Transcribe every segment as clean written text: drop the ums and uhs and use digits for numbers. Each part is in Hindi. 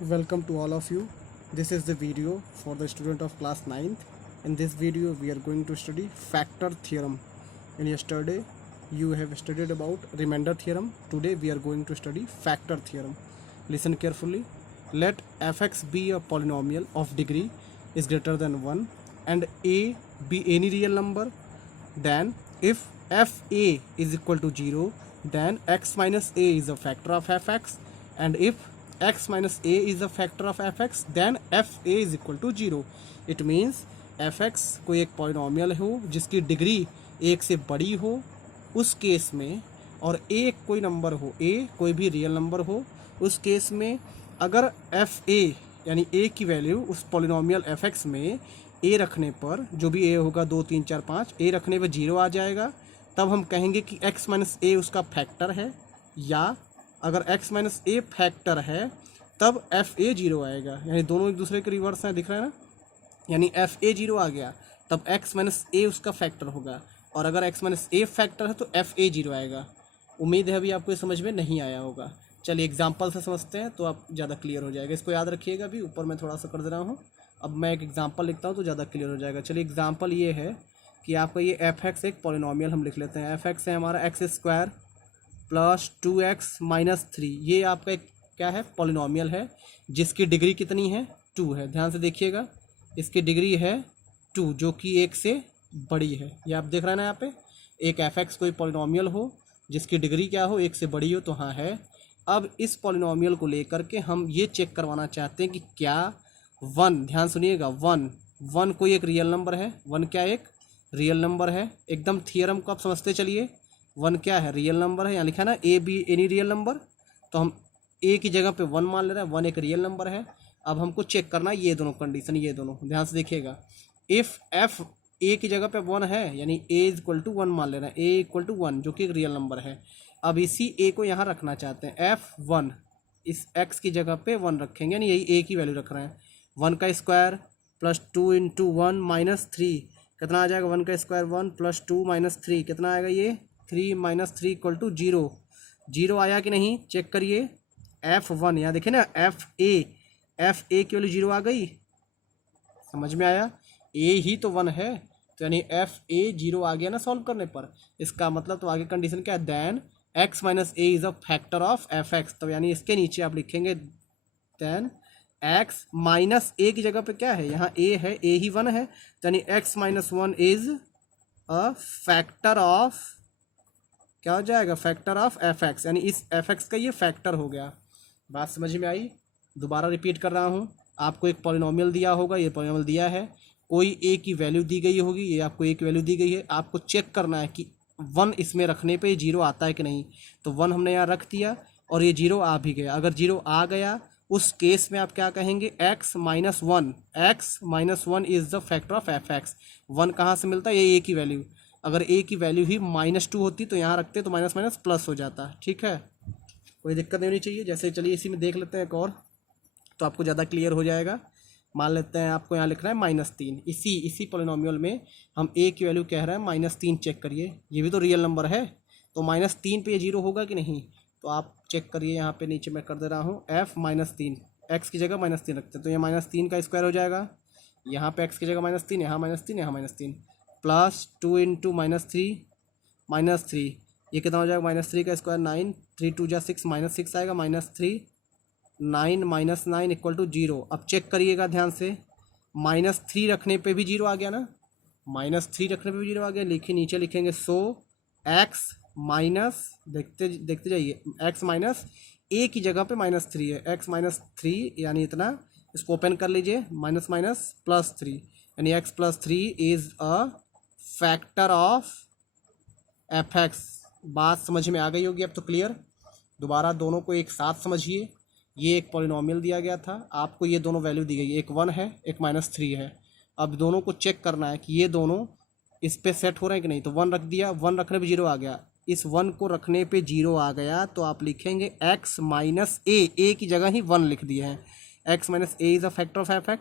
Welcome to all of you. This is the video for the student of class 9th. In this video we are going to study factor theorem. In yesterday you have studied about remainder theorem. Today we are going to study factor theorem. Listen carefully. Let fx be a polynomial of degree is greater than 1 and a be any real number. Then if fa is equal to 0, then x minus a is a factor of fx, and if x minus a is a factor of fx, then fa is equal to 0. It means fx कोई एक पॉलिनोमियल हो जिसकी डिग्री एक से बड़ी हो उस केस में, और a कोई नंबर हो, a कोई भी रियल नंबर हो उस केस में, अगर fa यानी a की वैल्यू उस पॉलिनोमियल fx में a रखने पर, जो भी a होगा 2 3 4 5, a रखने पर 0 आ जाएगा, तब हम कहेंगे कि x माइनस a उसका फैक्टर है। या अगर x माइनस a फैक्टर है तब fa 0 आएगा, यानी दोनों एक दूसरे के रिवर्स हैं, दिख रहा है ना। यानी fa 0 आ गया तब x माइनस a उसका फैक्टर होगा, और अगर x माइनस a फैक्टर है तो fa 0 आएगा। उम्मीद है अभी आपको ये समझ में नहीं आया होगा। चलिए एग्जाम्पल से समझते हैं तो आप ज़्यादा क्लियर हो जाएगा। इसको याद रखिएगा, अभी ऊपर मैं थोड़ा सा कर दे रहा हूँ। अब मैं एक एग्जाम्पल लिखता हूँ तो ज़्यादा क्लियर हो जाएगा। चलिए एग्जाम्पल ये है कि आपका ये fx एक पॉलिनोमियल हम लिख लेते हैं। fx है हमारा x square plus 2x minus 3। ये आपका एक क्या है, पॉलिनोमियल है जिसकी डिग्री कितनी है, 2 है। ध्यान से देखिएगा, इसकी डिग्री है 2 जो कि 1 से बड़ी है। ये आप देख रहे हैं ना, यहाँ पे एक fx कोई पॉलिनोमियल हो जिसकी डिग्री क्या हो, 1 से बड़ी हो, तो हाँ है। अब इस पॉलिनोमियल को लेकर के हम ये चेक करवाना चाहते हैं कि क्या 1, ध्यान सुनिएगा, 1 कोई एक रियल नंबर है। 1 क्या एक रियल नंबर है। एकदम थियरम को आप समझते चलिए। 1 क्या है, रियल नंबर है। यहाँ लिखा है ना A be any real number, तो हम ए की जगह पे 1 मान ले रहे हैं। 1 एक रियल नंबर है। अब हमको चेक करना है ये दोनों कंडीशन, ये दोनों ध्यान से देखिएगा। इफ़ एफ ए की जगह पे 1 है, यानी ए इज इक्वल टू 1 मान ले रहे हैं, ए इक्वल टू 1 जो कि एक रियल नंबर है। अब इसी ए को यहाँ रखना चाहते हैं, f1 इस x की जगह पे 1 रखेंगे, यानी यही a की वैल्यू रख रहे हैं। 1 का स्क्वायर प्लस 2 इंटू 1 माइनस 3 कितना आ जाएगा, 1 का स्क्वायर 1 प्लस 2 माइनस 3 कितना आएगा, ये 3 माइनस 3 इक्वल टू 0। 0 आया कि नहीं चेक करिए। f1 यहाँ देखिए ना, fa की वैल्यू 0 आ गई, समझ में आया। a ही तो 1 है, तो यानी fa 0 आ गया ना सॉल्व करने पर। इसका मतलब तो आगे कंडीशन क्या है, then x minus a is a factor of fx। तो यानी इसके नीचे आप लिखेंगे देन x माइनस a की जगह पे क्या है, यहाँ a है, a ही 1 है, तो यानी x minus 1 is a factor of, क्या हो जाएगा, फैक्टर ऑफ fx, यानी इस fx का ये फैक्टर हो गया। बात समझ में आई। दोबारा रिपीट कर रहा हूँ, आपको एक पॉलिनोमियल दिया होगा, ये पॉलिनोमियल दिया है, कोई a की वैल्यू दी गई होगी, ये आपको a की वैल्यू दी गई है। आपको चेक करना है कि 1 इसमें रखने पे 0 आता है कि नहीं। तो 1 हमने यहाँ रख दिया और ये 0 आ भी गया। अगर 0 आ गया उस केस में आप क्या कहेंगे, x minus 1 is the factor of fx। 1 कहाँ से मिलता है, ये a की वैल्यू। अगर a की वैल्यू ही -2 होती तो यहाँ रखते तो माइनस माइनस प्लस हो जाता। ठीक है, कोई दिक्कत नहीं होनी चाहिए। जैसे चलिए इसी में देख लेते हैं एक और, तो आपको ज़्यादा क्लियर हो जाएगा। मान लेते हैं आपको यहाँ लिखना है -3। इसी पॉलिनोमियल में हम a की वैल्यू कह रहे हैं -3। चेक करिए, ये भी तो रियल नंबर है, तो -3 पे ये 0 होगा कि नहीं। तो आप चेक करिए, यहाँ पे नीचे मैं कर दे रहा हूँ f-3, x की जगह -3 रखते हैं, तो ये -3 का स्क्वायर हो जाएगा। यहाँ पे x की जगह -3, यहाँ -3, यहाँ -3, प्लस 2 इंटू -3 ये कितना हो जाएगा, -3 का स्क्वायर 9, 3 2 जा 6, -6 आएगा, -3 9 माइनस 9 इक्वल टू 0। अब चेक करिएगा ध्यान से, -3 रखने पे भी 0 आ गया ना, -3 रखने पे भी 0 आ गया। लिखिए नीचे लिखेंगे सो x माइनस, देखते देखते जाइए, x माइनस a की जगह पे -3 है, x माइनस 3 यानी इतना, इसको ओपन कर लीजिए, माइनस माइनस प्लस 3, यानी x plus 3 is a factor of fx। बात समझ में आ गई होगी अब तो क्लियर। दोबारा दोनों को एक साथ समझिए। ये एक पॉलिनोमियल दिया गया था, आपको ये दोनों वैल्यू दी गई है, एक 1 है एक -3 है। अब दोनों को चेक करना है कि ये दोनों इस पे सेट हो रहे हैं कि नहीं। तो 1 रख दिया, 1 रखने पे 0 आ गया। इस 1 को रखने पे 0 आ गया तो आप लिखेंगे x माइनस a की जगह ही 1 लिख दिए हैं, x minus a is a factor of fx।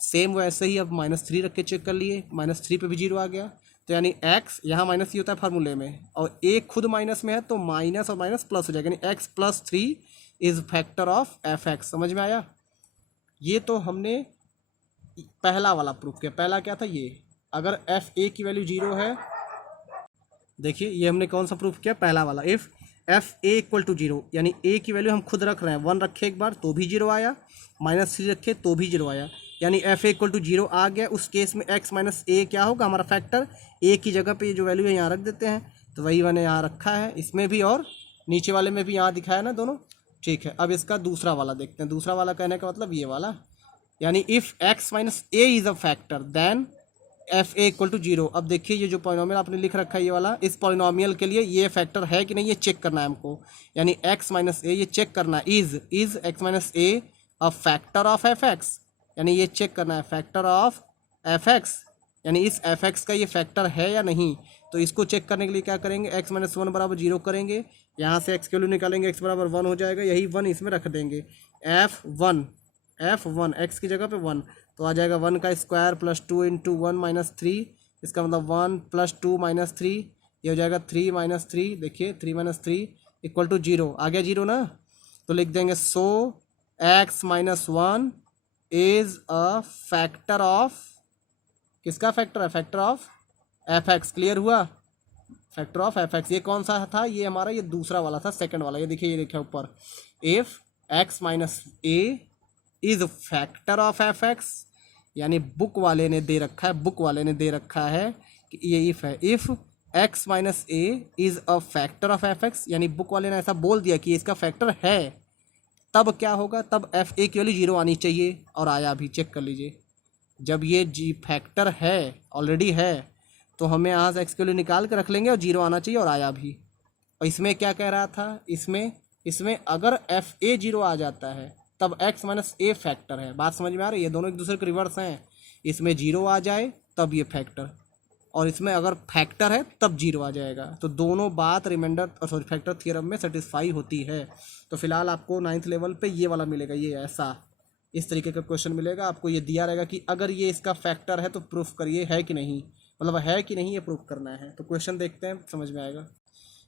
Same वैसे ही अब -3 रख के चेक कर लिए, -3 पे भी 0 आ गया, तो यानी x यहाँ माइनस ही होता है फार्मूले में, और a खुद माइनस में है तो माइनस और माइनस प्लस हो जाएगा, यानी x plus 3 is factor of fx। समझ में आया। ये तो हमने पहला वाला प्रूफ किया। पहला क्या था, ये अगर एफ ए की वैल्यू 0 है, देखिए ये हमने कौन सा प्रूफ किया, पहला वाला। If F A equal to 0, यानी ए की वैल्यू हम खुद रख रहे हैं, 1 रखे एक बार तो भी 0 आया, -3 रखे तो भी 0 आया, यानी एफ ए इक्वल टू 0 आ गया। उस केस में एक्स माइनस ए क्या होगा, हमारा फैक्टर। ए की जगह पे ये जो वैल्यू है यहाँ रख देते हैं, तो वही मैंने यहाँ रखा है, इसमें भी और नीचे वाले में भी यहाँ दिखाया ना दोनों। ठीक है, अब इसका दूसरा वाला देखते हैं। दूसरा वाला कहने का मतलब ये वाला, यानी if x minus A is a factor then F A equal to 0। अब देखिए ये जो पॉलिनोमियल आपने लिख रखा है ये वाला, इस पॉलिनोमियल के लिए ये फैक्टर है कि नहीं, ये चेक करना है हमको। यानी एक्स माइनस ए, ये चेक करना है, is x minus A a factor of F x, यानी ये चेक करना है फैक्टर ऑफ एफ एक्स, यानी इस एफ एक्स का ये फैक्टर है या नहीं। तो इसको चेक करने के लिए क्या करेंगे, एक्स माइनस 1 बराबर 0 करेंगे, यहाँ से एक्स की वैल्यू निकालेंगे, एक्स बराबर 1 हो जाएगा, यही 1 इसमें रख देंगे। एफ वन एक्स की जगह पे 1, तो आ जाएगा 1 का स्क्वायर प्लस 2 इंटू 1 माइनस 3, इसका मतलब 1 प्लस 2 माइनस 3, ये हो जाएगा 3 माइनस 3, देखिए 3 माइनस 3 इक्वल टू 0, आ गया 0 ना। तो लिख देंगे so x minus 1 is a factor of, किसका फैक्टर है, factor of F x. Clear हुआ, फैक्टर ऑफ एफ एक्स। ये कौन सा था, ये हमारा ये दूसरा वाला था, सेकंड वाला। ये देखिए, ये देखिए ऊपर, if x minus A is factor of F x, यानी बुक वाले ने दे रखा है, बुक वाले ने दे रखा है कि ये इफ है, if x minus A is a factor of F x, यानी बुक वाले ने ऐसा बोल दिया कि इसका फैक्टर है, तब क्या होगा, तब एफ ए की वैल्यू 0 आनी चाहिए, और आया भी। चेक कर लीजिए, जब ये जी फैक्टर है, ऑलरेडी है, तो हमें यहाँ से एक्स की वैल्यू निकाल के रख लेंगे और 0 आना चाहिए, और आया भी। और इसमें क्या कह रहा था, इसमें अगर एफ ए 0 आ जाता है तब एक्स माइनस ए फैक्टर है। बात समझ में आ रही है, ये दोनों एक दूसरे के रिवर्स हैं। इसमें 0 आ जाए तब ये फैक्टर, और इसमें अगर फैक्टर है तब 0 आ जाएगा। तो दोनों बात रिमाइंडर सॉरी फैक्टर थ्योरम में सेटिस्फाई होती है। तो फिलहाल आपको 9th लेवल पे ये वाला मिलेगा, ये ऐसा इस तरीके का क्वेश्चन मिलेगा आपको। ये दिया रहेगा कि अगर ये इसका फैक्टर है तो प्रूफ करिए, है कि नहीं, मतलब है कि नहीं ये प्रूफ करना है। तो क्वेश्चन देखते हैं, समझ में आएगा।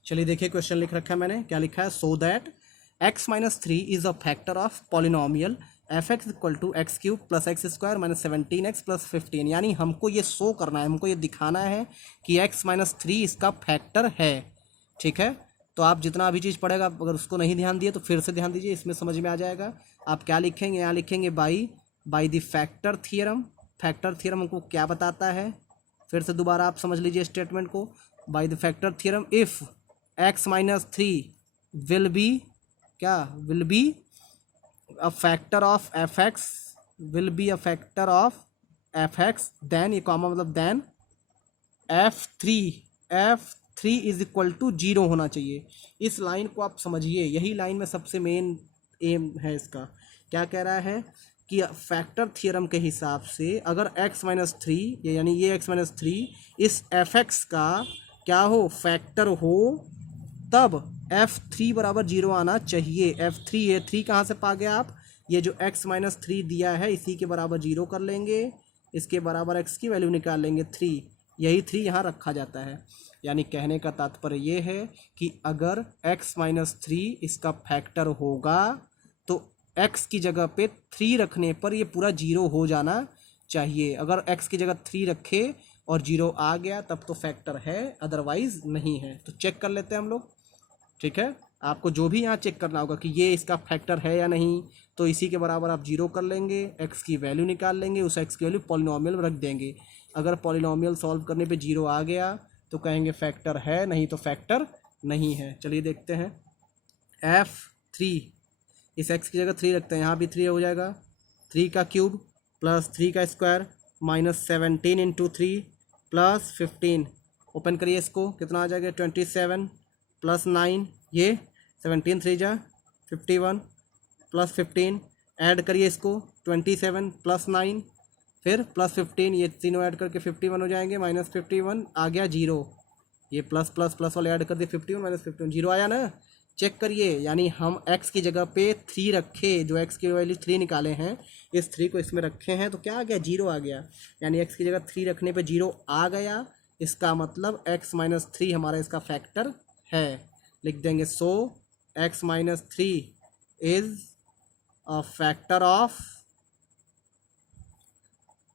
चलिए देखिए, क्वेश्चन लिख रखा है मैंने, क्या लिखा है, so that x minus 3 is a factor of polynomial F x equal to x cube plus x square minus 17x plus 15। यानी हमको ये शो करना है, हमको ये दिखाना है कि x माइनस 3 इसका फैक्टर है। ठीक है, तो आप जितना अभी चीज़ पढ़ेगा, अगर उसको नहीं ध्यान दिए तो फिर से ध्यान दीजिए, इसमें समझ में आ जाएगा। आप क्या लिखेंगे, यहाँ लिखेंगे by the factor theorem. Factor theorem हमको क्या बताता है, फिर से दोबारा आप समझ लीजिए स्टेटमेंट को। By the factor theorem, if x minus 3 will be क्या, will be a factor of F x, will be a factor of F x, then ये कॉमा मतलब then f three is equal to 0 होना चाहिए। इस लाइन को आप समझिए, यही लाइन में सबसे मेन एम है इसका। क्या कह रहा है कि फैक्टर थियरम के हिसाब से अगर x माइनस 3, यानी ये x माइनस 3 इस एफ एक्स का क्या हो, फैक्टर हो, तब f3 बराबर 0 आना चाहिए। f3 ये 3 कहाँ से पा गए आप, ये जो x माइनस 3 दिया है इसी के बराबर 0 कर लेंगे, इसके बराबर x की वैल्यू निकाल लेंगे 3, यही 3 यहाँ रखा जाता है। यानी कहने का तात्पर्य ये है कि अगर x माइनस 3 इसका फैक्टर होगा तो x की जगह पे 3 रखने पर ये पूरा 0 हो जाना चाहिए। अगर x की जगह 3 रखे और 0 आ गया तब तो फैक्टर है, अदरवाइज नहीं है। तो चेक कर लेते हैं हम लोग। ठीक है, आपको जो भी यहाँ चेक करना होगा कि ये इसका फैक्टर है या नहीं, तो इसी के बराबर आप 0 कर लेंगे, x की वैल्यू निकाल लेंगे, उस x की वैल्यू पॉलिनोमियल में रख देंगे। अगर पॉलिनोमियल सॉल्व करने पे 0 आ गया तो कहेंगे फैक्टर है, नहीं तो फैक्टर नहीं है। चलिए देखते हैं, f3 इस x की जगह 3 रखते हैं, यहाँ भी 3 हो जाएगा, 3 का क्यूब प्लस 3 का square minus 17 into 3 plus 15। Open करिए इसको, कितना आ जाएगा 27 प्लस 9, ये 17 3 जा 51 प्लस 15, ऐड करिए इसको 27 प्लस 9 फिर प्लस 15, ये तीनों ऐड करके 51 हो जाएंगे, माइनस 51 आ गया 0, ये प्लस प्लस प्लस वाले ऐड कर दिए 51 माइनस 51, 0 आया ना। चेक करिए, यानी हम x की जगह पे 3 रखे, जो x की वैल्यू 3 निकाले हैं, इस 3 को इसमें रखे हैं तो क्या आ गया, 0 आ गया। यानी x की जगह 3 रखने पे 0 आ गया, इसका मतलब x माइनस 3 हमारा इसका फैक्टर है। लिख देंगे सो x minus 3 is a factor of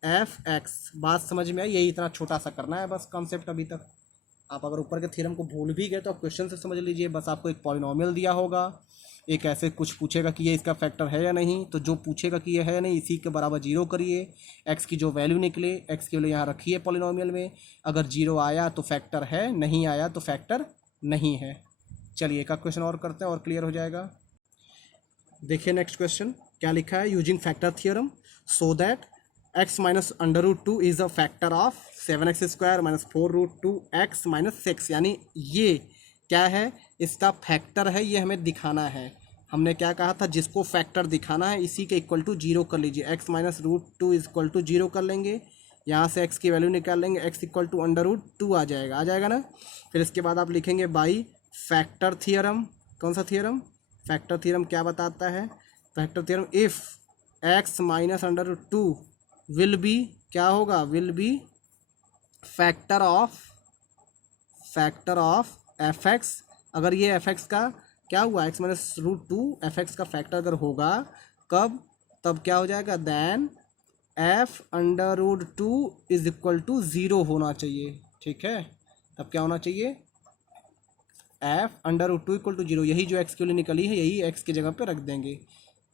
F x. बात समझ में आई? यही इतना छोटा सा करना है बस कॉन्सेप्ट अभी तक। आप अगर ऊपर के थ्योरम को भूल भी गए तो आप क्वेश्चन से समझ लीजिए। बस आपको एक पॉलिनोमियल दिया होगा, एक ऐसे कुछ पूछेगा कि ये इसका फैक्टर है या नहीं, तो जो पूछेगा कि ये है या नहीं इसी के बराबर जीरो करिए। एक्स की जो वैल्यू निकले एक्स के लिए यहाँ रखिए पॉलिनोमियल में। अगर जीरो आया तो फैक्टर है, नहीं आया तो फैक्टर नहीं है। चलिए एक क्वेश्चन और करते हैं और क्लियर हो जाएगा। देखिए नेक्स्ट क्वेश्चन क्या लिखा है। Using factor theorem so that x minus under root two is a factor of 7x² minus 4√2x minus 6। यानी ये क्या है, इसका फैक्टर है, ये हमें दिखाना है। हमने क्या कहा था, जिसको फैक्टर दिखाना है इसी के इक्वल टू जीरो कर लीजिए। x minus root two is equal to zero कर लेंगे, यहाँ से x की वैल्यू निकाल लेंगे, x equal to under root two आ जाएगा ना। फिर इसके बाद आप लिखेंगे बाई फैक्टर थियरम। कौन सा थियरम? फैक्टर थ्योरम क्या बताता है? Factor theorem if x minus under root two will be, क्या होगा, will be factor of F x. अगर ये एफ एक्स का क्या हुआ, x minus root two F x का फैक्टर अगर होगा कब, तब क्या हो जाएगा, then F under root two is equal to zero होना चाहिए। ठीक है, तब क्या होना चाहिए, F under root two equal to zero. यही जो एक्स के लिए निकली है यही एक्स की जगह पे रख देंगे।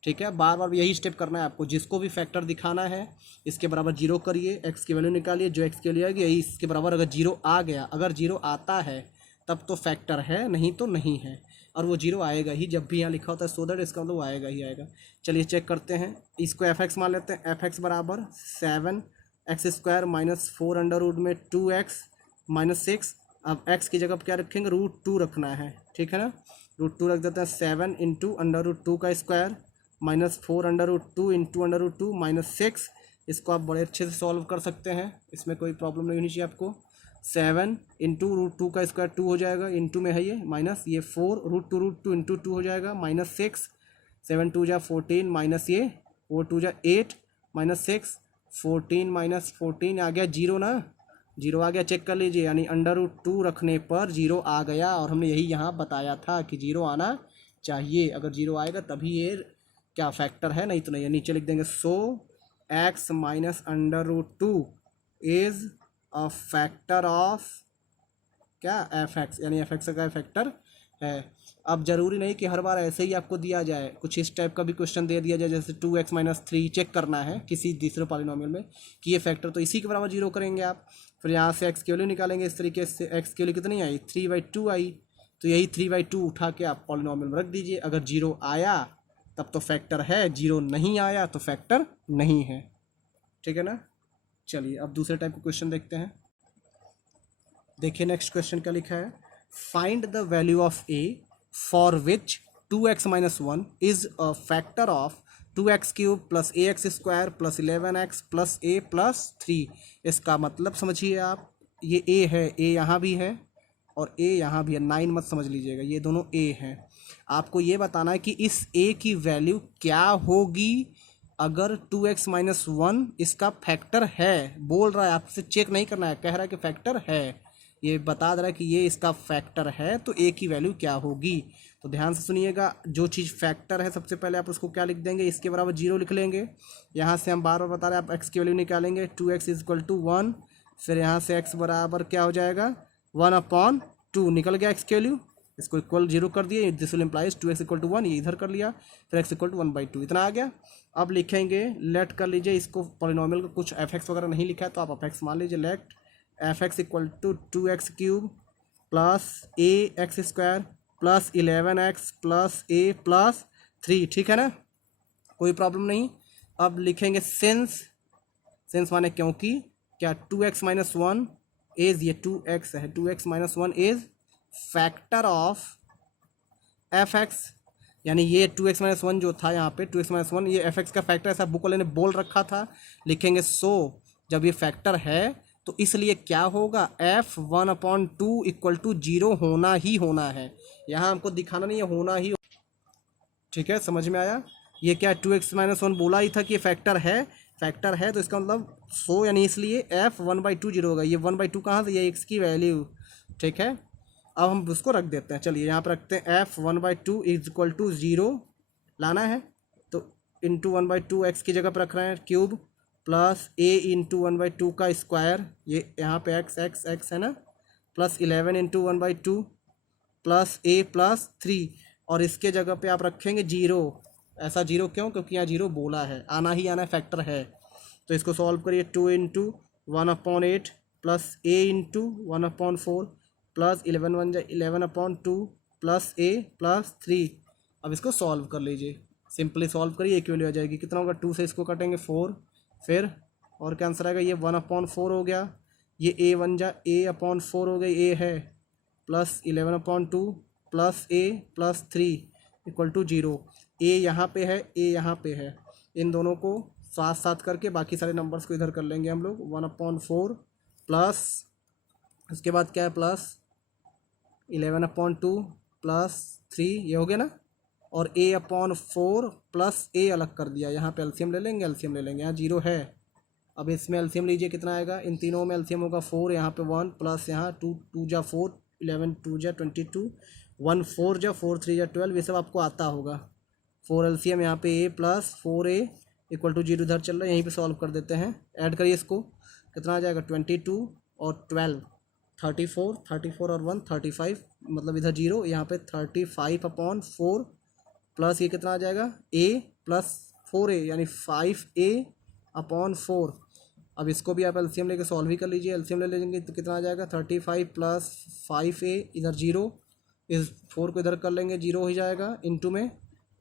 ठीक है, बार बार यही स्टेप करना है आपको। जिसको भी फैक्टर दिखाना है इसके बराबर जीरो करिए, एक्स की वैल्यू निकालिए, जो एक्स के लिए आएगी यही इसके बराबर। अगर जीरो आ गया, अगर जीरो आता है तब तो फैक्टर है, नहीं तो नहीं है। और वो जीरो आएगा ही, जब भी यहाँ लिखा होता है सो दैट, इसका मतलब वो आएगा ही आएगा। चलिए चेक करते हैं, इसको एफ एक्स मान लेते हैं। एफ एक्स बराबर 7x² माइनस 4 अंडर रूट में 2x माइनस 6। अब x की जगह पर क्या रखेंगे, रूट टू रखना है। ठीक है ना, रूट टू रख देते हैं। 7 इंटू अंडर रूट टू का square minus 4 under root two into under root two minus 6। इसको आप बड़े अच्छे से सॉल्व कर सकते हैं, इसमें कोई प्रॉब्लम नहीं होनी चाहिए आपको। 7 इंटू रूट टू का स्क्वायर 2 हो जाएगा, इंटू में है ये माइनस, ये 4 रूट टू इंटू 2 हो जाएगा माइनस 6। 7 2 जा 14 माइनस ये 4 2 जा 8 माइनस 6। 14 माइनस 14 आ गया जीरो ना, जीरो आ गया, चेक कर लीजिए। यानी अंडर रूट टू रखने पर जीरो आ गया, और हमने यही यहाँ बताया था कि जीरो आना चाहिए। अगर जीरो आएगा तभी ये क्या फैक्टर है, नहीं तो नहीं है। नीचे लिख देंगे so x minus under root two is a factor of क्या, एफ एक्स। यानी एफ एक्स का फैक्टर है। अब जरूरी नहीं कि हर बार ऐसे ही आपको दिया जाए, कुछ इस टाइप का भी क्वेश्चन दे दिया जाए, जैसे 2x माइनस 3 चेक करना है किसी दूसरे पॉलिनोमियल में कि ये फैक्टर तो इसी के बराबर जीरो करेंगे आप। फिर यहाँ से x की वैल्यू निकालेंगे, इस तरीके से x की वैल्यू कितनी आई, 3/2 आई, तो यही 3/2 उठा के आप पॉलिनोमियल में रख दीजिए। अगर जीरो आया तब तो फैक्टर है, जीरो नहीं आया तो फैक्टर नहीं है। ठीक है ना। चलिए अब दूसरे टाइप का क्वेश्चन देखते हैं। देखिए नेक्स्ट क्वेश्चन क्या लिखा है। Find the value of a for which 2x minus 1 is a factor of 2x cube plus ax² plus 11x plus a plus 3। इसका मतलब समझिए आप, ये a है, a यहाँ भी है और a यहाँ भी है, 9 मत समझ लीजिएगा, ये दोनों a हैं। आपको ये बताना है कि इस a की वैल्यू क्या होगी अगर 2x माइनस 1 इसका फैक्टर है। बोल रहा है, आपसे चेक नहीं करना है, कह रहा है कि फैक्टर है, ये बता दे रहा है कि ये इसका फैक्टर है, तो a की वैल्यू क्या होगी। तो ध्यान से सुनिएगा, जो चीज़ फैक्टर है सबसे पहले आप उसको क्या लिख देंगे, इसके बराबर जीरो लिख लेंगे। यहाँ से हम बार बार बता रहे हैं, आप x की वैल्यू निकालेंगे, 2x इज इक्वल टू 1। फिर यहाँ से x बराबर क्या हो जाएगा, 1/2 निकल गया x की वैल्यू, इसको इक्वल जीरो कर दिए, this will implies 2x equal to 1, ये इधर कर लिया, फिर x इक्वल टू 1/2, इतना आ गया। अब लिखेंगे, लेट कर लीजिए इसको, पॉलिनोमियल को कुछ f(x) वगैरह नहीं लिखा है तो आप f(x) मान लीजिए। Let f(x) equal to 2x cube plus ax² plus 11x plus a plus 3। ठीक है ना, कोई प्रॉब्लम नहीं। अब लिखेंगे सिंस माने क्योंकि, क्या 2x माइनस 1 इज, ये 2x है, 2x minus 1 is factor of f(x), यानी ये 2x माइनस 1 जो था यहाँ पे 2x माइनस 1 ये f(x) का फैक्टर, ऐसा बुक वाले ने बोल रखा था। लिखेंगे सो जब ये फैक्टर है तो इसलिए क्या होगा, f(1/2) इक्वल टू 0 होना ही होना है। यहाँ हमको दिखाना नहीं है, होना ही। ठीक है, समझ में आया। ये क्या 2x माइनस 1 बोला ही था कि ये फैक्टर है, तो इसका मतलब सो यानी इसलिए f(1/2) 0 होगा। ये 1/2 कहाँ से, ये x की वैल्यू। ठीक है, अब हम उसको रख देते हैं। चलिए यहाँ पर रखते हैं f(1/2) इज इक्वल टू 0 लाना है, तो इंटू 1/2 x की जगह पर रख रहे हैं क्यूब प्लस ए इंटू 1/2 का स्क्वायर, ये यहाँ पे एक्स एक्स एक्स है ना, plus 11 into 1/2 plus A plus 3, और इसके जगह पे आप रखेंगे जीरो। ऐसा जीरो क्यों? क्योंकि यहाँ जीरो बोला है, आना ही आना फैक्टर है। तो इसको सॉल्व करिए, 2 into 1/8 plus a into 1/4 plus 11/2 plus A plus 3। अब इसको सॉल्व कर लीजिए, सिंपली सॉल्व करिए, एक वैल्यू आ जाएगी। कितना होगा? 2 से इसको कटेंगे 4, फिर और क्या आंसर आएगा? ये 1/4 हो गया, ये ए 1/4 हो गई, ए है, plus 11/2 plus A plus 3 equal to 0। A यहाँ पे है, ए यहाँ पे है, इन दोनों को साथ साथ करके बाकी सारे नंबर्स को इधर कर लेंगे हम लोग। 1/4 प्लस, उसके बाद क्या है, प्लस 11/2 प्लस 3, ये हो गया ना, और a/4 प्लस ए अलग कर दिया। यहाँ पे एलसीएम ले लेंगे, एलसीएम ले लेंगे, यहाँ 0 है। अब इसमें एलसीएम लीजिए, कितना आएगा? इन तीनों में एलसीएम होगा 4, यहाँ पे 1 प्लस यहाँ 2, 2 जा 4, 11 2 जा 22, 1 4 जा 4 3 जा 12, ये सब आपको आता होगा। 4 एलसीएम यहाँ पे a plus 4a equal to 0 इधर चल रहा है, यहीं पे सॉल्व कर देते हैं। ऐड करिए इसको, कितना आ जाएगा? 22 और 12 34, 34 और 1 35, मतलब इधर 0, यहाँ पे 35/4 प्लस ये कितना आ जाएगा? a प्लस 4a यानी 5a/4। अब इसको भी आप एलसीएम लेके सॉल्व ही कर लीजिए, एलसीएम ले लेंगे तो कितना आ जाएगा? 35 प्लस 5a, इधर 0, इस 4 को इधर कर लेंगे, 0 हो जाएगा, इंटू में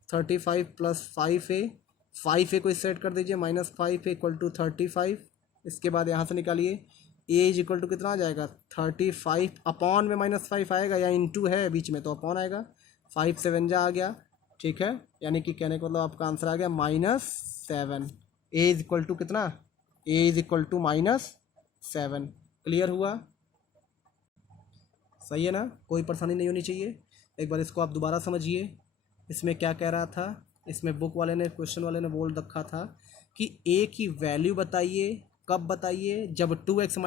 35 प्लस 5a, 5a को इस साइड कर दीजिए, -5a इक्वल टू 35। इसके बाद यहाँ से निकालिए, a इज इक्वल टू कितना आ जाएगा? 35 अपॉन में -5 आएगा, या इंटू है बीच में तो अपॉन आएगा, 5 7 जा आ गया, ठीक है। यानी कि कहने का मतलब आपका आंसर आ गया -7। a इज इक्वल टू कितना? a is equal to -7। Clear हुआ? सही है ना, कोई परेशानी नहीं होनी चाहिए। एक बार इसको आप दोबारा समझिए, इसमें क्या कह रहा था, इसमें बुक वाले ने, क्वेश्चन वाले ने बोल रखा था कि a की वैल्यू बताइए, कब बताइए? जब 2x -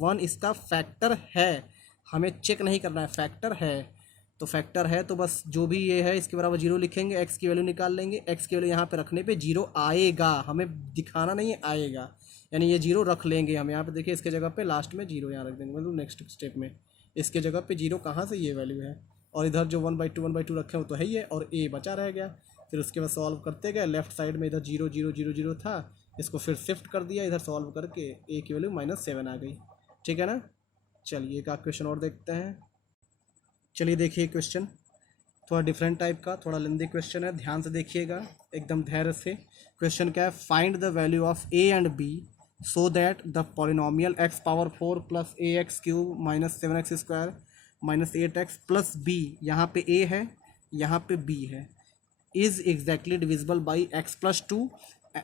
1 इसका फैक्टर है, हमें चेक नहीं करना है, फैक्टर है। तो फैक्टर है तो बस जो भी ये है इसके बराबर 0 लिखेंगे, x की वैल्यू निकाल लेंगे, x की वैल्यू यहाँ पे रखने पे 0 आएगा, हमें दिखाना नहीं है, आएगा, यानी ये 0 रख लेंगे हम यहाँ पे। देखिए इसके जगह पे लास्ट में 0 यहाँ रख देंगे, मतलब नेक्स्ट स्टेप में इसके जगह पे 0 कहाँ से, ये वैल्यू है, और इधर जो 1/2 रखे हो तो है ही है, और a बचा रह गया। फिर उसके बाद सॉल्व करते गए, लेफ्ट साइड में इधर 0 0 0 0 था, इसको फिर शिफ्ट कर दिया, इधर सॉल्व करके a की वैल्यू -7 आ गई, ठीक है ना। चलिए एक आध क्वेश्चन और देखते हैं। चलिए देखिए क्वेश्चन थोड़ा डिफरेंट टाइप का, थोड़ा लेंदी क्वेश्चन है, ध्यान से देखिएगा, एकदम धैर्य से। क्वेश्चन क्या है? Find the value of a and b so that the polynomial x⁴ plus ax³ -7x² -8x plus b, यहाँ पे a है, यहाँ पे b है, is exactly divisible by x+2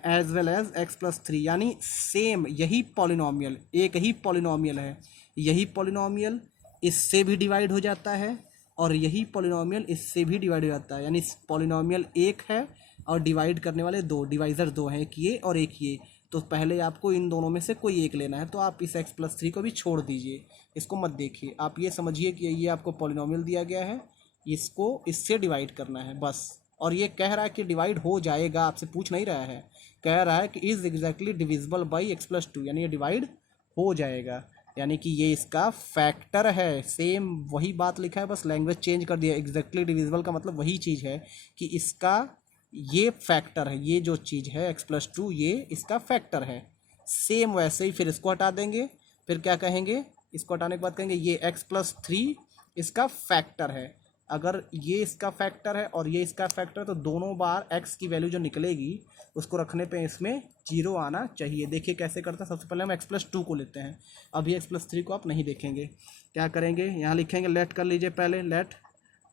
as well as x+3। यानी सेम यही पॉलिनोमियल, एक ही पॉलिनोमियल है, यही पॉलिनोमियल इससे भी डिवाइड हो जाता है, और यही पॉलिनोमियल इससे भी डिवाइड हो जाता है। यानी पॉलिनोमियल एक है और डिवाइड करने वाले दो, डिवाइजर दो हैं, एक ये और एक ये। तो पहले आपको इन दोनों में से कोई एक लेना है, तो आप इस x+3 को भी छोड़ दीजिए, इसको मत देखिए, आप ये समझिए कि ये आपको पॉलिनोमियल दिया गया है, इसको इससे डिवाइड करना है बस। और ये कह रहा है कि डिवाइड हो जाएगा, आपसे पूछ नहीं रहा है, कह रहा है कि is exactly divisible by x+2, यानी ये डिवाइड हो जाएगा, यानी कि ये इसका फैक्टर है। सेम वही बात लिखा है, बस लैंग्वेज चेंज कर दिया। एग्जैक्टली डिविजिबल का मतलब वही चीज़ है कि इसका ये फैक्टर है, ये जो चीज़ है x+2 ये इसका फैक्टर है। सेम वैसे ही फिर इसको हटा देंगे, फिर क्या कहेंगे, इसको हटाने के बाद कहेंगे ये x+3 इसका फैक्टर है। अगर ये इसका फैक्टर है और ये इसका फैक्टर है तो दोनों बार x की वैल्यू जो निकलेगी उसको रखने पे इसमें 0 आना चाहिए। देखिए कैसे करता है, सबसे पहले हम x+2 को लेते हैं, अभी x+3 को आप नहीं देखेंगे। क्या करेंगे, यहाँ लिखेंगे, लेट कर लीजिए पहले, लेट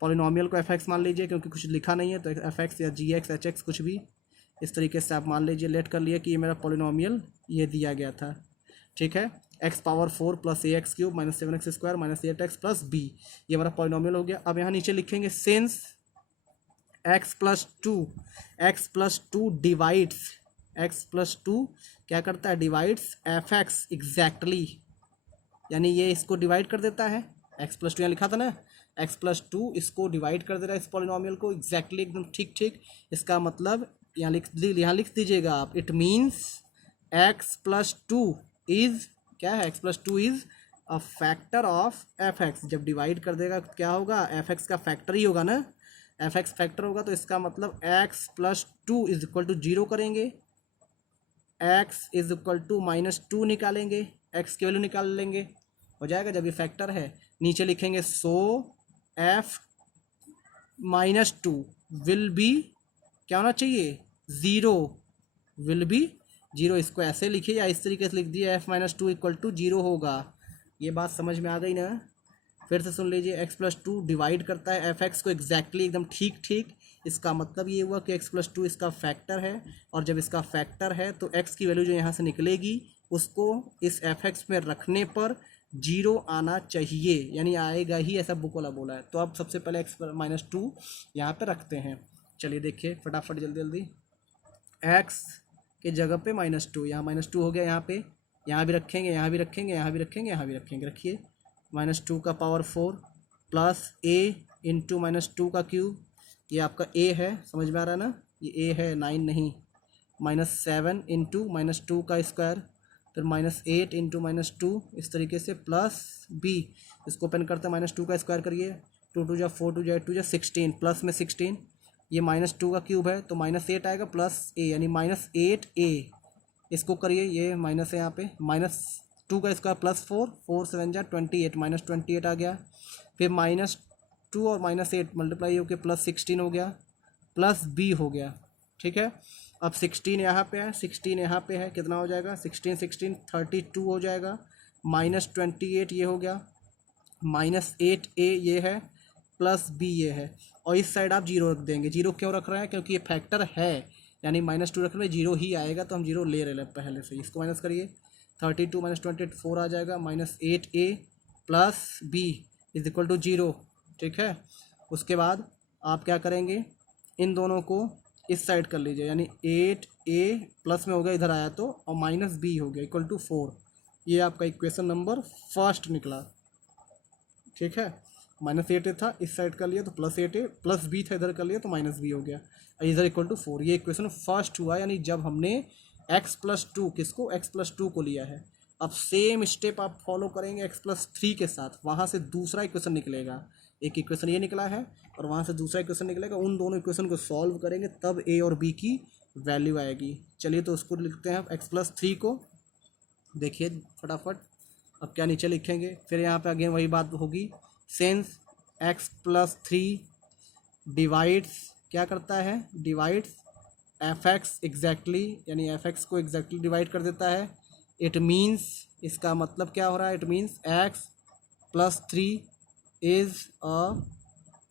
पॉलिनोमियल को f(x) मान लीजिए, क्योंकि कुछ लिखा नहीं है तो f(x) या g(x) h(x) कुछ भी इस तरीके से आप मान लीजिए। लेट कर लिया कि ये मेरा पॉलिनोमियल ये दिया गया था, ठीक है, x⁴ plus ax³ -7x² -8x plus b, ये हमारा पॉलिनोमियल हो गया। अब यहाँ नीचे लिखेंगे सिंस x+2 डिवाइड्स, x+2 क्या करता है, डिवाइड्स f(x) एग्जैक्टली, यानी ये इसको डिवाइड कर देता है, x+2 यहाँ लिखा था ना, x+2 इसको डिवाइड कर दे रहा है इस पॉलिनोमियल को एग्जैक्टली, एकदम ठीक ठीक। इसका मतलब यहाँ लिख दीजिएगा आप, it means x plus two is क्या है, x plus two is a factor of F x. जब डिवाइड कर देगा तो क्या होगा, एफ एक्स का फैक्टर ही होगा ना, एफ एक्स फैक्टर होगा, तो इसका मतलब x plus two is equal to zero करेंगे, x is equal to minus two निकालेंगे, एक्स की वैल्यू निकाल लेंगे, हो जाएगा जब ये फैक्टर है। नीचे लिखेंगे so f minus two will be क्या होना चाहिए, ज़ीरो, विल बी जीरो। इसको ऐसे लिखिए या इस तरीके से लिख दिए, F minus two equal to zero होगा। ये बात समझ में आ गई ना, फिर से सुन लीजिए, एक्स प्लस टू डिवाइड करता है एफ एक्स को एग्जैक्टली एकदम ठीक ठीक, इसका मतलब ये हुआ कि एक्स प्लस टू इसका फैक्टर है, और जब इसका फैक्टर है तो एक्स की वैल्यू जो यहाँ से निकलेगी उसको इस एफ एक्स में रखने पर जीरो आना चाहिए, यानी आएगा ही, ऐसा बुक वाला बोला है। तो अब सबसे पहले एक्स माइनस टू यहाँ पर रखते हैं। चलिए देखिए फटाफट जल्दी जल्दी, एक्स के जगह पे माइनस टू, यहाँ माइनस टू हो गया, यहाँ पे यहाँ भी रखेंगे, यहाँ भी रखेंगे, यहाँ भी रखेंगे, यहाँ भी रखेंगे, रखिए माइनस टू का power four plus a into minus two का क्यूब, ये आपका ए है, समझ में आ रहा है ना, ये ए है, नाइन नहीं, minus seven into minus two का स्क्वायर, फिर minus eight into minus two, इस तरीके से प्लस बी, इसको ओपन करते हैं, माइनस टू का स्क्वायर करिए, टू टू जा फोर, टू जा एट, टू जा सिक्सटीन, प्लस में सिक्सटीन, ये माइनस टू का क्यूब है तो माइनस एट आएगा प्लस ए, यानी माइनस एट ए, इसको करिए, ये माइनस है यहाँ पे, माइनस टू का square plus four, four seven जा 28, माइनस 28 आ गया, फिर माइनस टू और माइनस एट मल्टीप्लाई होकर प्लस 16 हो गया, प्लस बी हो गया, ठीक है। अब 16 यहाँ पे है, 16 यहाँ पे है, कितना हो जाएगा, 16 16 32 हो जाएगा, माइनस 28 ये हो गया, माइनस एट ए ये है, प्लस बी ये है, और इस साइड आप जीरो रख देंगे। जीरो क्यों रख रहे हैं, क्योंकि ये फैक्टर है, यानी माइनस टू रख रहे हैं, जीरो ही आएगा, तो हम जीरो ले रहे हैं पहले से। इसको माइनस करिए, 32 माइनस 28 4 आ जाएगा, minus eight A plus B is equal to zero, ठीक है। उसके बाद आप क्या करेंगे, इन दोनों को इस साइड कर लीजिए, यानी एट ए प्लस में हो गया, इधर आया तो, और माइनस बी हो गया इक्वल टू फोर, ये आपका इक्वेशन नंबर फर्स्ट निकला, ठीक है। माइनस एट ए था, इस साइड कर लिया तो plus eight A, plus B था इधर कर लिया तो माइनस बी हो गया, इधर इक्वल टू फोर, ये इक्वेशन फर्स्ट हुआ, यानी जब हमने एक्स प्लस टू किसको, एक्स प्लस टू को लिया है। अब सेम स्टेप आप फॉलो करेंगे एक्स प्लस थ्री के साथ, वहाँ से दूसरा इक्वेशन निकलेगा, एक इक्वेशन ये निकला है और वहाँ से दूसरा इक्वेशन निकलेगा, उन दोनों इक्वेशन को सॉल्व करेंगे तब ए और बी की वैल्यू आएगी। चलिए तो उसको लिखते हैं एक्स प्लस थ्री को, देखिए फटाफट, अब क्या नीचे लिखेंगे, फिर यहाँ पे अगेन वही बात होगी, sense x plus three divides क्या करता है, डिवाइड्स एफ एक्स एग्जैक्टली, यानी एफ एक्स को एग्जैक्टली डिवाइड कर देता है। इट मीन्स, इसका मतलब क्या हो रहा है, it means x plus three is a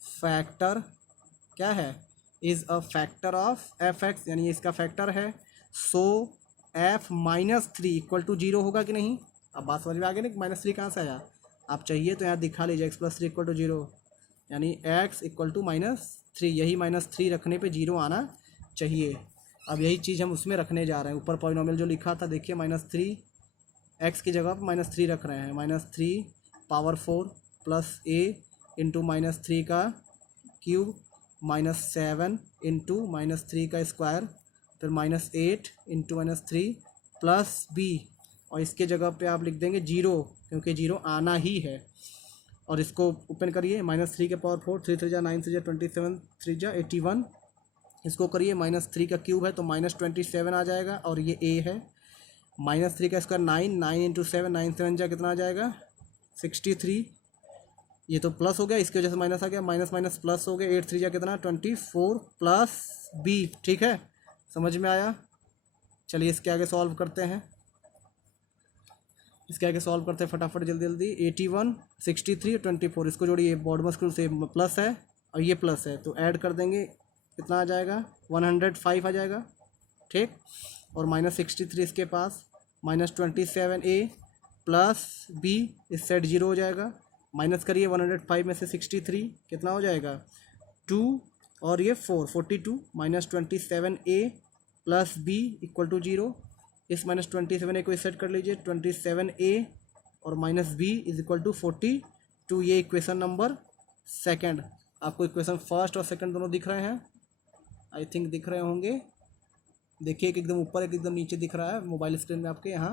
factor, क्या है, is a factor of F x, यानी इसका फैक्टर है। So f minus three equal to zero होगा कि नहीं, अब बात समझ में आ गई ना, माइनस थ्री कहाँ से आया, आप चाहिए तो यहाँ दिखा लीजिए, x plus three equal to zero, यानी x equal to minus three, यही माइनस थ्री रखने पे जीरो आना चाहिए। अब यही चीज़ हम उसमें रखने जा रहे हैं, ऊपर पॉलिनोमियल जो लिखा था देखिए, माइनस थ्री, एक्स की जगह पर माइनस थ्री रख रहे हैं, minus three power four plus a into minus three का cube, minus seven into minus three का स्क्वायर, फिर minus eight into minus three plus b, और इसके जगह पे आप लिख देंगे जीरो, क्योंकि जीरो आना ही है। और इसको ओपन करिए, माइनस थ्री के पावर फोर, थ्री थ्री जा नाइन, थ्री जा 27, थ्री जा 81, इसको करिए, माइनस थ्री का क्यूब है तो माइनस 27 आ जाएगा, और ये ए है, माइनस थ्री का square nine, nine into seven, nine seven जा कितना आ जाएगा 63, ये तो प्लस हो गया, इसकी वजह से माइनस आ गया, माइनस माइनस प्लस हो गया, एट थ्री जा कितना 24 प्लस बी, ठीक है, समझ में आया। चलिए इसके आगे सॉल्व करते हैं, इसके आगे सॉल्व करते हैं फटाफट जल्दी जल्दी, 81 63 24, इसको जोड़िए, बॉर्ड मस्क्रू से प्लस है और ये प्लस है तो ऐड कर देंगे, कितना आ जाएगा 105 आ जाएगा, ठीक। और माइनस 63 इसके पास, माइनस 27 ए प्लस बी, इस साइड जीरो हो जाएगा, माइनस करिए 105 में से 63 कितना हो जाएगा 2, और ये 4 42, minus 27 A plus B equal to zero, इस माइनस 27 ए को इस सेट कर लीजिए, 27 ए और minus B is equal to 42, ये इक्वेशन नंबर सेकंड। आपको इक्वेशन फर्स्ट और सेकंड दोनों दिख रहे हैं, आई थिंक दिख रहे होंगे, देखिए एक एकदम ऊपर एक एकदम नीचे दिख रहा है मोबाइल स्क्रीन में आपके यहाँ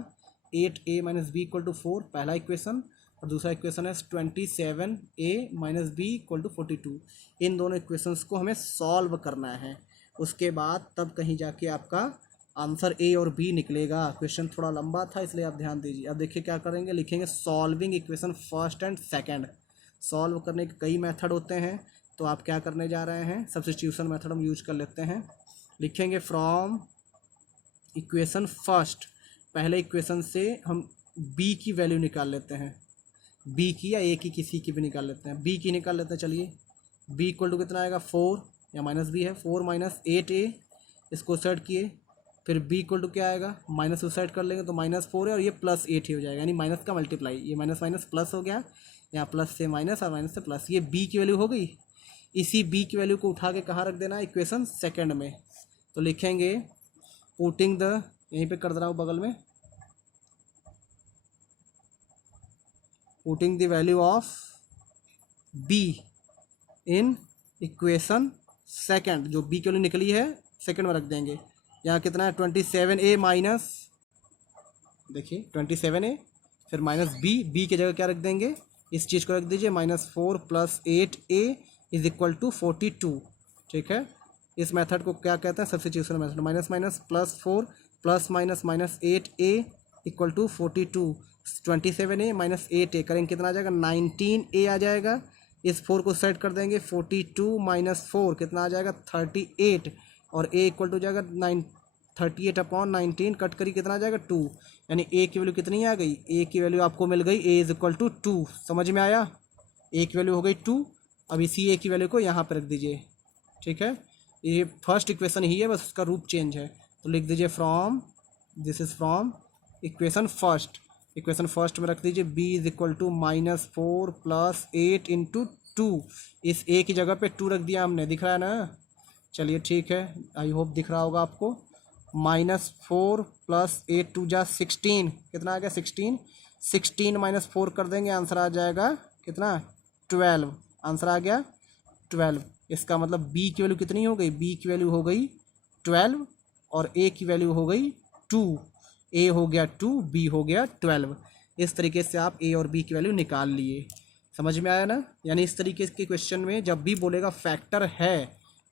8a minus B equal to 4 पहला इक्वेशन, और दूसरा इक्वेशन है 27a minus B equal to 42। इन दोनों इक्वेशंस को हमें सॉल्व करना है, उसके बाद तब कहीं जाके आपका आंसर ए और बी निकलेगा। क्वेश्चन थोड़ा लंबा था इसलिए आप ध्यान दीजिए। अब देखिए क्या करेंगे, लिखेंगे solving equation first and second. Solve करने के कई मेथड होते हैं, तो आप क्या करने जा रहे हैं, सब्स्टिट्यूशन मेथड हम यूज कर लेते हैं। लिखेंगे फ्रॉम इक्वेशन फर्स्ट, पहले इक्वेशन से हम बी की वैल्यू निकाल लेते हैं, बी की या ए की, किसी की भी निकाल लेते हैं। बी की निकाल लेते हैं, चलिए बी इक्वल टू कितना आएगा 4 या माइनस बी है 4 माइनस 8a, इसको सेट किए। फिर बी इक्वल टू क्या आएगा, माइनस को सेट कर लेंगे तो -4 है और ये +8 ही हो जाएगा, यानी माइनस का मल्टीप्लाई, ये माइनस माइनस प्लस हो गया, यहाँ प्लस से माइनस और माइनस से प्लस। ये बी की वैल्यू हो गई। इसी बी की वैल्यू को उठा के कहाँ रख देना है, इक्वेशन सेकंड में। तो लिखेंगे पुटिंग द, यहीं पे कर दे रहा हूँ बगल में, putting the value of be in equation second, जो बी की वैल्यू निकली है सेकंड में रख देंगे। यहाँ कितना है 27a माइनस, देखिए 27a, फिर माइनस बी की जगह क्या रख देंगे, इस चीज़ को रख दीजिए -4 + 8a इज इक्वल टू 42। ठीक है, इस मेथड को क्या कहते हैं, substitution method. Minus minus +4 plus minus -8a equal to 42। 27a minus 8a करेंगे कितना आ जाएगा, 19a आ जाएगा। इस 4 को सेट कर देंगे, 42 माइनस 4 कितना आ जाएगा 38, और a इक्वल टू हो जाएगा 38/19, कट करी कितना आ जाएगा 2, यानी a की वैल्यू कितनी आ गई, a की वैल्यू आपको मिल गई a इज इक्वल टू 2। समझ में आया, a की वैल्यू हो गई 2। अब इसी a की वैल्यू को यहाँ पर रख दीजिए। ठीक है, ये फर्स्ट इक्वेशन ही है, बस उसका रूप चेंज है। तो लिख दीजिए from, this is from equation first, equation first में रख दीजिए b इज इक्वल टू -4 + 8 × 2। इस a की जगह पे 2 रख दिया हमने, दिख रहा है ना। चलिए ठीक है, आई होप दिख रहा होगा आपको। -4 + 8 2 जा 16, कितना आ गया 16। 16 - 4 कर देंगे, आंसर आ जाएगा कितना 12, आंसर आ गया 12। इसका मतलब b की वैल्यू कितनी हो गई, b की वैल्यू हो गई 12 और a की वैल्यू हो गई 2। a हो गया 2, b हो गया 12। इस तरीके से आप a और b की वैल्यू निकाल लिए। समझ में आया ना। यानी इस तरीके के क्वेश्चन में जब भी बोलेगा फैक्टर है,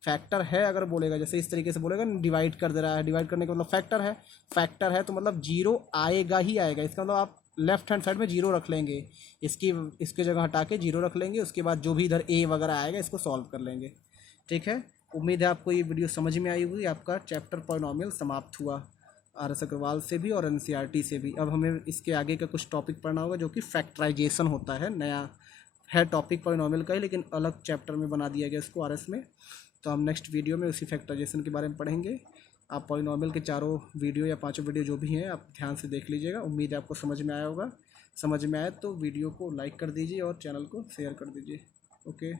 फैक्टर है अगर बोलेगा, जैसे इस तरीके से बोलेगा डिवाइड कर दे रहा है, डिवाइड करने का मतलब फैक्टर है, फैक्टर है तो मतलब जीरो आएगा ही आएगा। इसका मतलब आप लेफ्ट हैंड साइड में जीरो रख लेंगे, इसकी जगह हटा के जीरो रख लेंगे, उसके बाद जो भी इधर ए वगैरह आएगा इसको सॉल्व कर लेंगे। ठीक है, उम्मीद है आपको ये वीडियो समझ में आई होगी। आपका चैप्टर पॉलिनोमियल समाप्त हुआ RS अग्रवाल से भी और NCERT से भी। अब हमें इसके आगे का कुछ टॉपिक पढ़ना होगा जो कि फैक्टराइजेशन होता है, नया है टॉपिक पॉलिनोमियल का ही, लेकिन अलग चैप्टर में बना दिया गया इसको RS में। तो हम नेक्स्ट वीडियो में उसी फैक्टराइजेशन के बारे में पढ़ेंगे। आप पॉलिनोमियल के चारों वीडियो या पांचों वीडियो जो भी हैं आप ध्यान से देख लीजिएगा। उम्मीद है आपको समझ में आया होगा। समझ में आए तो वीडियो को लाइक कर दीजिए और चैनल को शेयर कर दीजिए। ओके।